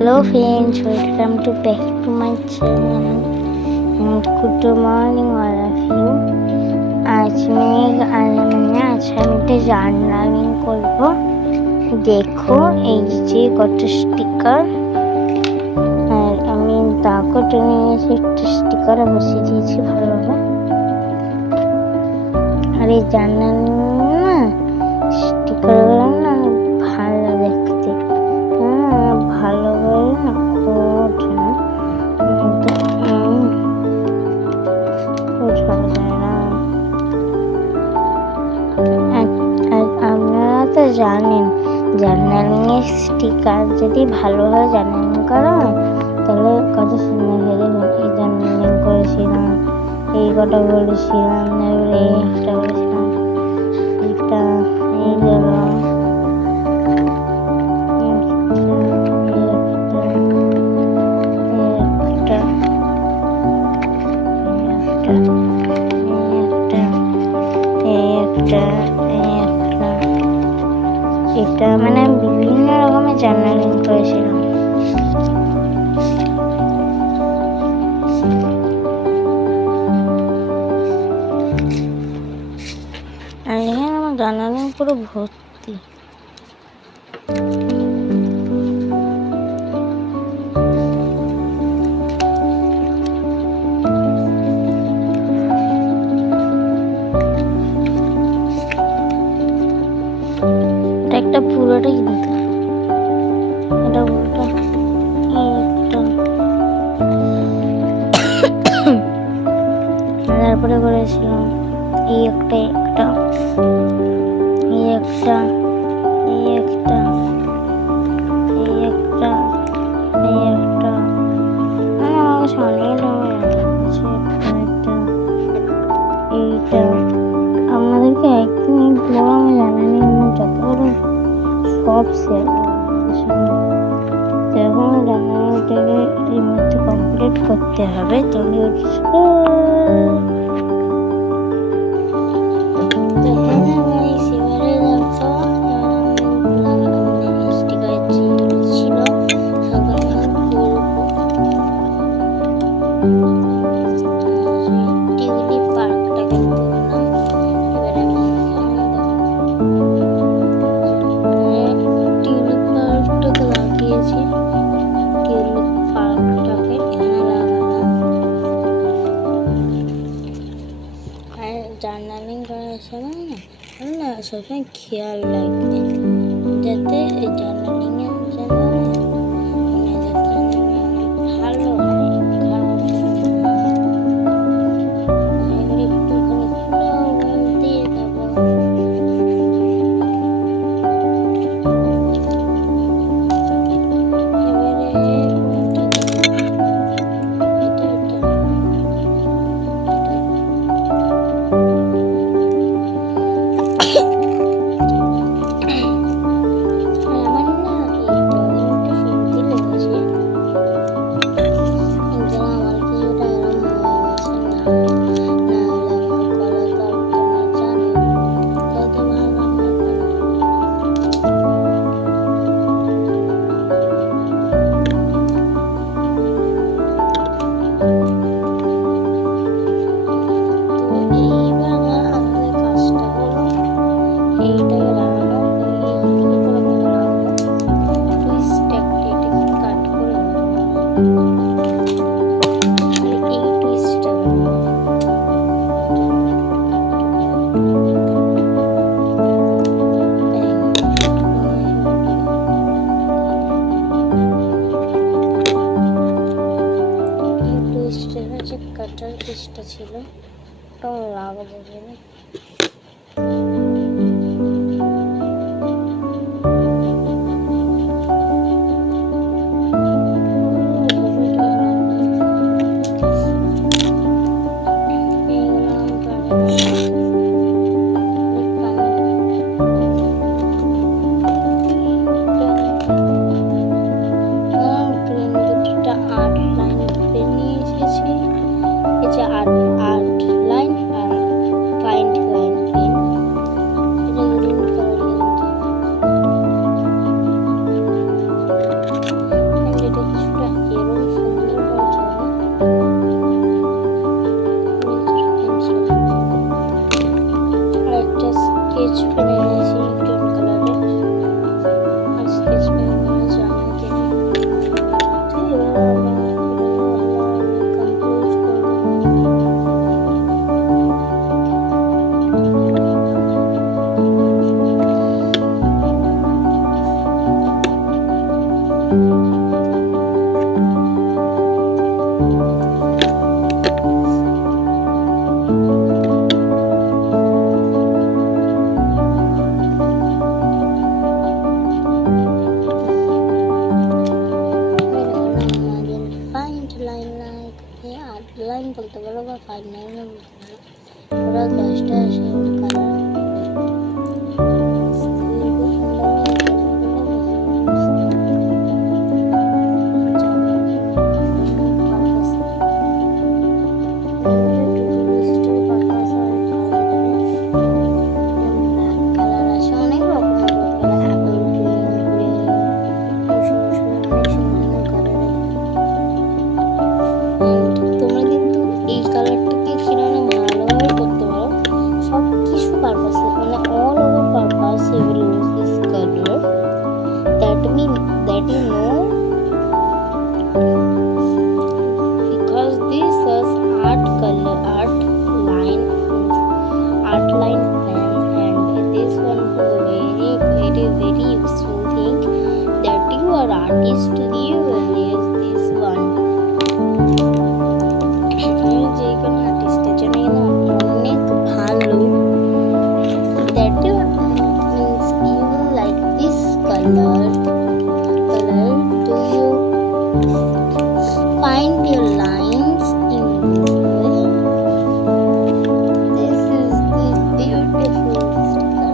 Hello friends, welcome to back to my channel and good morning all of you. आज আমি একটা journaling করব। দেখো এই যে কত স্টিকার, আর আমি দাগও টেনে নিয়েছি, একটা স্টিকার বসিয়ে দিয়েছি ভালোভাবে। আর এই জার্নালিং না স্টিকারগুলো না ভালো দেখতে, ভালো করে না ওঠে না, আপনারা তো জানেন জার্নালিং এর স্টিকার যদি ভালোভাবে জার্নালিং করা হয় তাহলে কত সুন্দর হয়ে যাবে। এই জার্নালিং করেছিলাম, এই কটা বলেছিলাম, এই একটা বলেছিলাম, এটা এই গেল, এটা মানে বিভিন্ন রকমের জার্নালিং করেছিলাম। আর এখানে আমার জার্নালিং পুরো ভর্তি। একটা পুরোটা কিন্তু এটা পুরোটা তারপরে করেছিলাম এই একটা এই একটা এই একটা এই একটা এই একটা আমার কাছে অনেক এইটা আপনাদেরকে একদিন বললাম জানানি আমার যতগুলো সব শেয়ার যখন জানানিটাকে এই মধ্যে কমপ্লিট করতে হবে তবে জার্নালিং করার সময় না সবসময় খেয়াল রাখবেন যাতে এই জার্নালিংয়ের জন্য ভালো হয়। কাটার চেষ্টা ছিল তো লাগাবো বলে আট লাইন আর ফাইন্ড লাইন বলতে পারো বা 5 লাইনও বলতে পারো। ওরা 10টা same colour artist, you will use this one. যে কোনো আর্টিস্টের জন্য অনেক ভালো। That means you will like this color. Do you find your lines in this way? This is the beautiful sticker,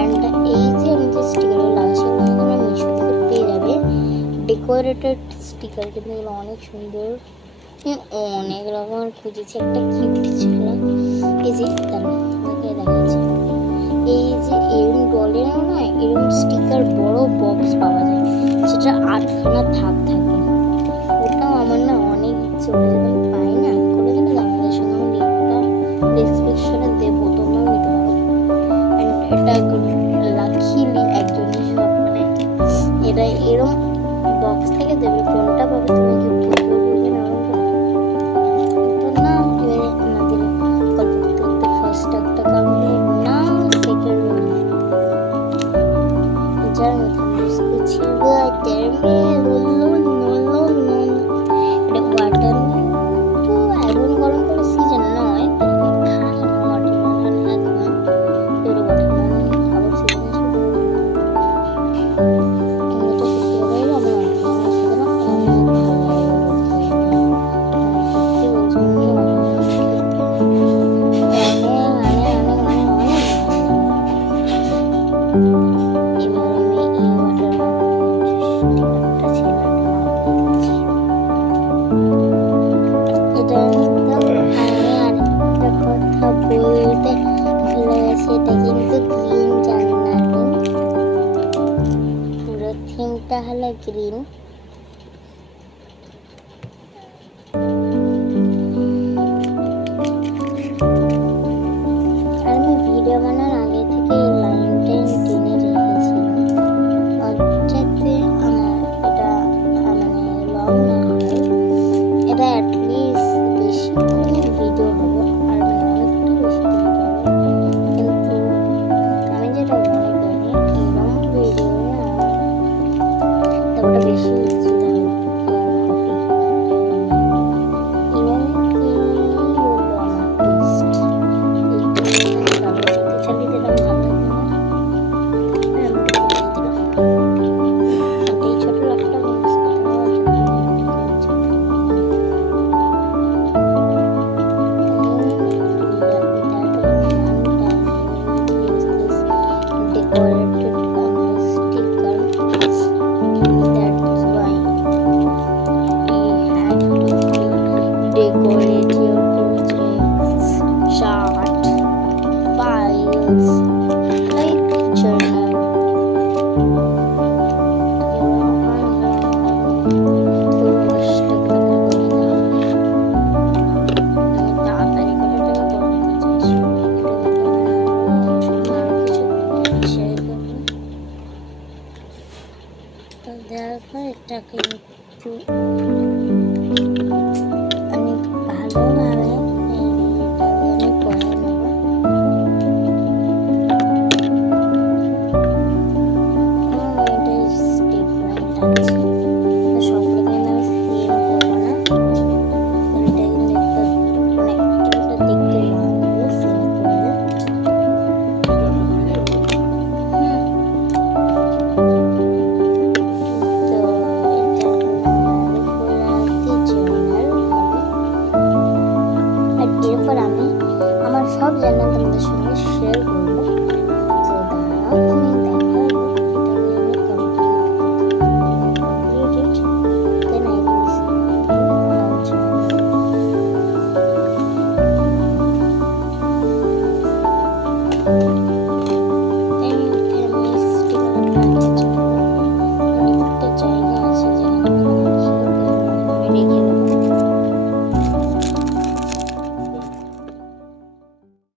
and এই যে আমি যে স্টিকারগুলো লাগাচ্ছি তোমরা মিশো থেকে পেয়ে যাবে ডেকোরেটেড স্টিকার, কিন্তু এগুলো অনেক সুন্দর। অনেক রকম খুঁজেছি, একটা কিউট ছিল এই যে দেখাচ্ছে। এই যে এরম ডলেরও না এরম স্টিকার বড় বক্স পাওয়া যায়, সেটা 8খানা থাক থাকে। ওটাও আমার না অনেক ইচ্ছে, ওটা যদি পাই না করে দিলে আমাদের সঙ্গে আমি লিঙ্কটা ডেসক্রিপশনে দেবো, তোমরাও নিতে পারো। এটা লাকিলি একজনই সব মানে এটা এরম বক্স থেকে দেবে, কোনটা পাবে তুমি গিফট করবে না না। এবারে আমাদের গল্প করতে করতে ফার্স্ট একটা কমপ্লিট না, সেকেন্ড যার মধ্যে কিছু এটা ওয়াটার তো এখন গরম করে সিজন নয়, খাই না ওয়াটারমেলন এখন। এবারে ওয়াটারমেলন খাবার সিজন হলো গ্রিন। আর আমি ভিডিও বানানোর আগে থেকে এই লাইনটা টেনে রেখেছিলাম, যাতে আমার এটা মানে লং না হয়। এটা অ্যাটলিস্ট বেশিক্ষণের ভিডিও হবে, আর মানে অনেকটা বেশি ভিডিও হবে। কিন্তু আমি যেটা মনে করি এরকম ভিডিও ওটা বেশি দেখো এটাকে একটু